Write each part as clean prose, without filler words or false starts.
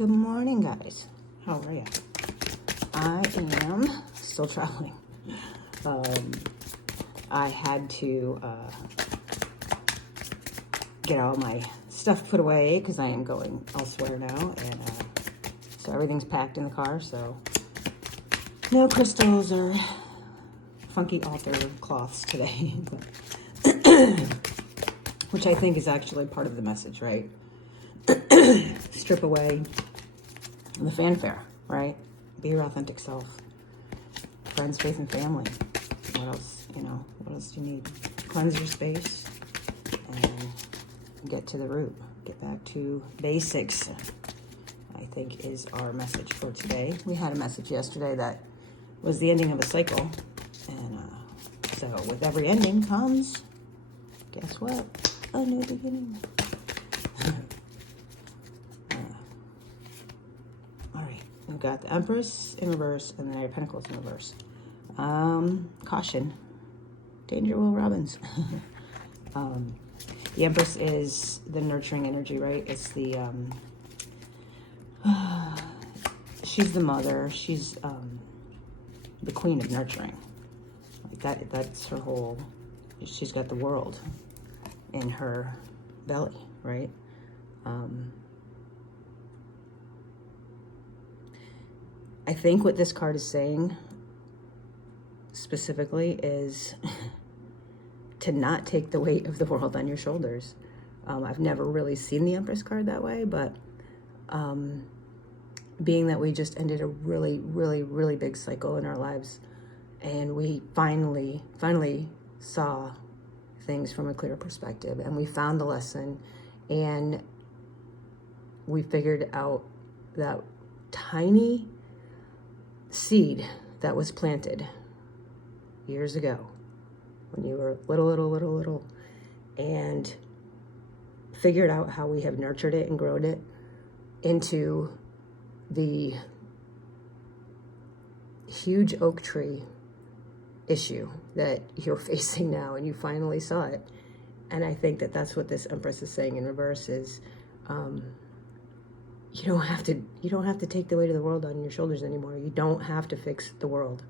Good morning, guys. How are you? I am still traveling. I had to get all my stuff put away because I am going elsewhere now, and so everything's packed in the car, so no crystals or funky altar cloths today. Which I think is actually part of the message, right? Strip away the fanfare, right? Be your authentic self. Friends, faith, and family. What else, what else do you need? Cleanse your space and get to the root. Get back to basics, I think, is our message for today. We had a message yesterday that was the ending of a cycle. And so with every ending comes, guess what? A new beginning. All right, we've got the Empress in reverse and the Knight of Pentacles in reverse. Caution, danger, Will Robbins. The Empress is the nurturing energy, right? It's the she's the mother. She's the queen of nurturing. Like that's her whole. She's got the world in her belly, right? I think what this card is saying specifically is to not take the weight of the world on your shoulders. I've never really seen the Empress card that way, but being that we just ended a really, really, really big cycle in our lives, and we finally saw things from a clear perspective, and we found the lesson, and we figured out that tiny seed that was planted years ago when you were little, and figured out how we have nurtured it and grown it into the huge oak tree issue that you're facing now, and you finally saw it. And I think that that's what this Empress is saying in reverse is you don't have to take the weight of the world on your shoulders anymore. You don't have to fix the world.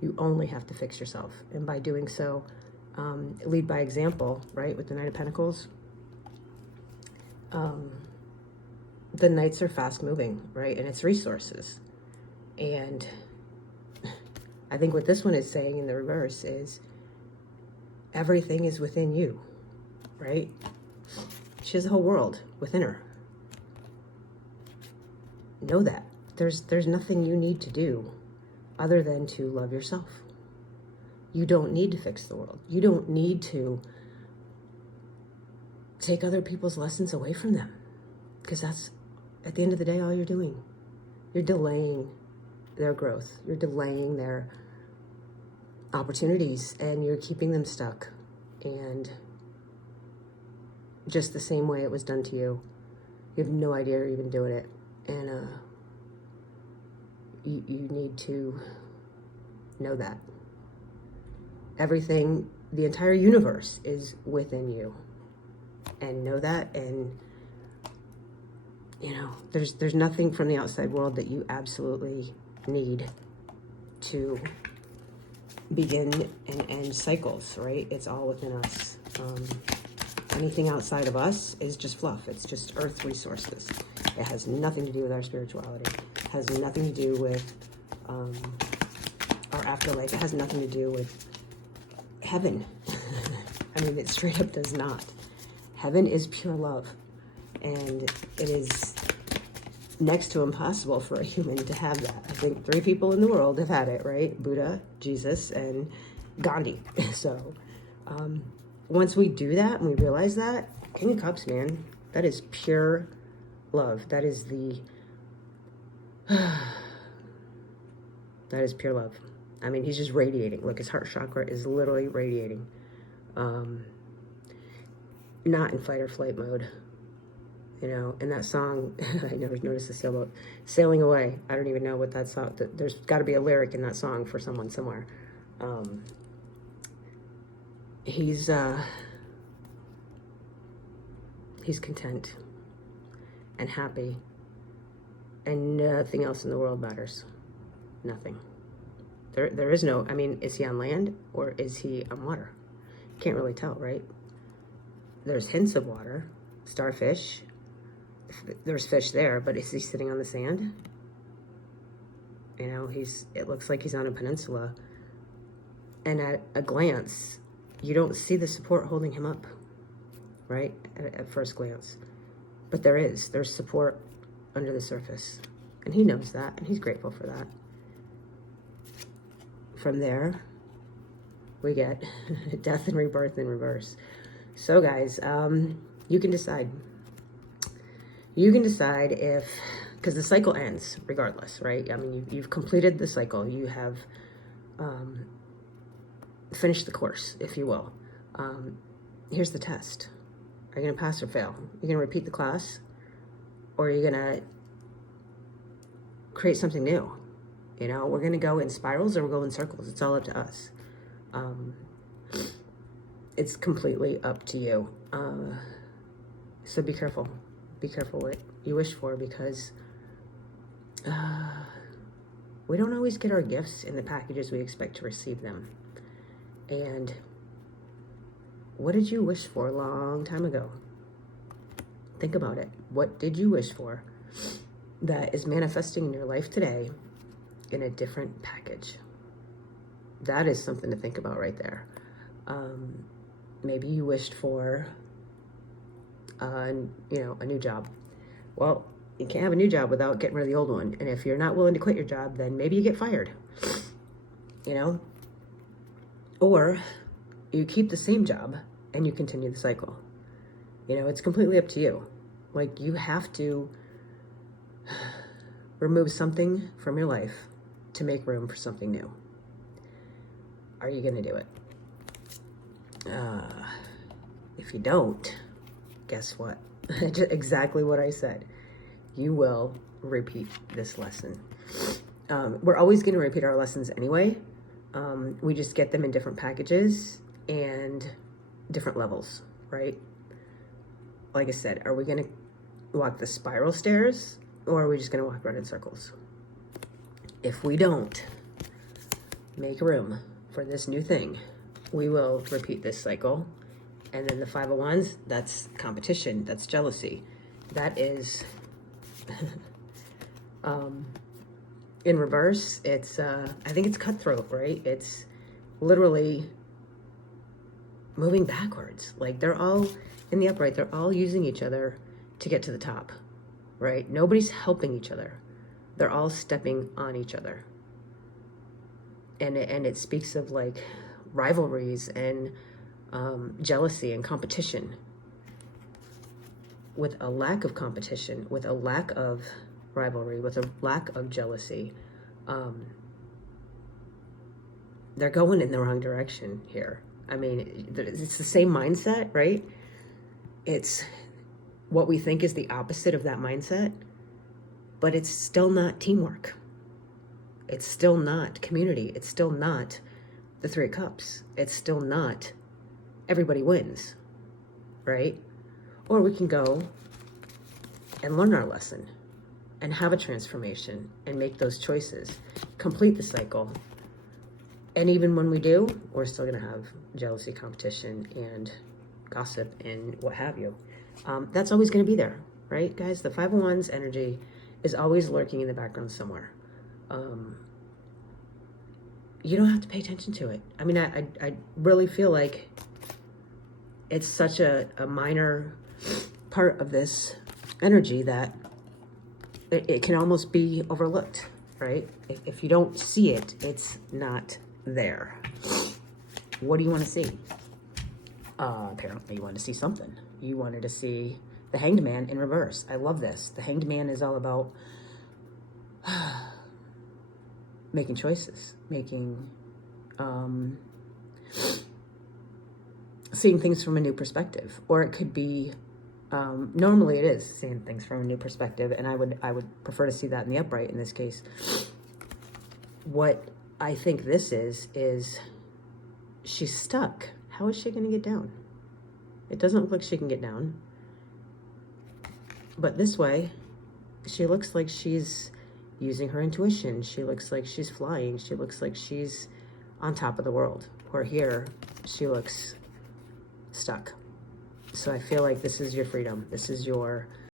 You only have to fix yourself. And by doing so, lead by example, right? With the Knight of Pentacles, the Knights are fast moving, right? And it's resources. And I think what this one is saying in the reverse is everything is within you, right? She has the whole world within her. Know that. There's nothing you need to do other than to love yourself. You don't need to fix the world. You don't need to take other people's lessons away from them, because that's, at the end of the day, all you're doing. You're delaying their growth. You're delaying their opportunities, and you're keeping them stuck. And just the same way it was done to you, you have no idea you're even doing it. And you need to know that everything, the entire universe is within you, and know that. And there's nothing from the outside world that you absolutely need to begin and end cycles, right? It's all within us. Anything outside of us is just fluff. It's just earth resources. It has nothing to do with our spirituality. It has nothing to do with our afterlife. It has nothing to do with heaven. I mean, it straight up does not. Heaven is pure love. And it is next to impossible for a human to have that. I think 3 people in the world have had it, right? Buddha, Jesus, and Gandhi. So once we do that and we realize that, King of Cups, man, that is pure love. That is that is pure love. I mean, he's just radiating. Look, his heart chakra is literally radiating. Not in fight or flight mode. And that song, I never noticed the sailboat, Sailing Away. I don't even know what that song, there's got to be a lyric in that song for someone somewhere. He's content and happy And nothing else in the world matters. Nothing. There is no, I mean, is he on land or is he on water? Can't really tell, right? There's hints of water, starfish. There's fish there, but is he sitting on the sand? You know, it looks like he's on a peninsula. And at a glance, you don't see the support holding him up, right? At first glance. But there's support under the surface. And he knows that, and he's grateful for that. From there, we get death and rebirth in reverse. So guys, you can decide. You can decide if, because the cycle ends regardless, right? I mean, you've completed the cycle. You have finished the course, if you will. Here's the test. Are you going to pass or fail? You're going to repeat the class, or are you going to create something new? You know, we're going to go in spirals or we'll go in circles. It's all up to us. It's completely up to you. So be careful. Be careful what you wish for, because we don't always get our gifts in the packages we expect to receive them. And what did you wish for a long time ago? Think about it. What did you wish for that is manifesting in your life today in a different package? That is something to think about right there. Maybe you wished for, a new job. Well, you can't have a new job without getting rid of the old one. And if you're not willing to quit your job, then maybe you get fired, you know? Or you keep the same job and you continue the cycle. You know, it's completely up to you. Like, you have to remove something from your life to make room for something new. Are you going to do it? If you don't, guess what? Just exactly what I said. You will repeat this lesson. We're always going to repeat our lessons anyway. We just get them in different packages and different levels, right? Like I said, are we going to walk the spiral stairs, or are we just going to walk around in circles? If we don't make room for this new thing, we will repeat this cycle. And then the 501s, that's competition, that's jealousy. That is, in reverse, it's, I think it's cutthroat, right? It's literally moving backwards. Like, they're all in the upright, they're all using each other to get to the top, right? Nobody's helping each other. They're all stepping on each other. And it speaks of like rivalries and jealousy and competition. With a lack of competition, with a lack of rivalry, with a lack of jealousy, they're going in the wrong direction here. I mean, it's the same mindset, right? It's what we think is the opposite of that mindset, but it's still not teamwork. It's still not community. It's still not the Three of Cups. It's still not everybody wins, right? Or we can go and learn our lesson and have a transformation and make those choices, complete the cycle. And even when we do, we're still going to have jealousy, competition, and gossip and what have you. That's always going to be there, right, guys? The 501's energy is always lurking in the background somewhere. You don't have to pay attention to it. I mean, I really feel like it's such a minor part of this energy that it can almost be overlooked, right? If you don't see it, it's not there. What do you want to see? Apparently you want to see something. You wanted to see the Hanged Man in reverse. I love this. The Hanged Man is all about making choices, making, seeing things from a new perspective. Or it could be, normally it is seeing things from a new perspective, and I would prefer to see that in the upright in this case. What I think this is she's stuck. How is she going to get down? It doesn't look like she can get down. But this way, she looks like she's using her intuition. She looks like she's flying. She looks like she's on top of the world. Or here, she looks stuck. So I feel like this is your freedom. This is your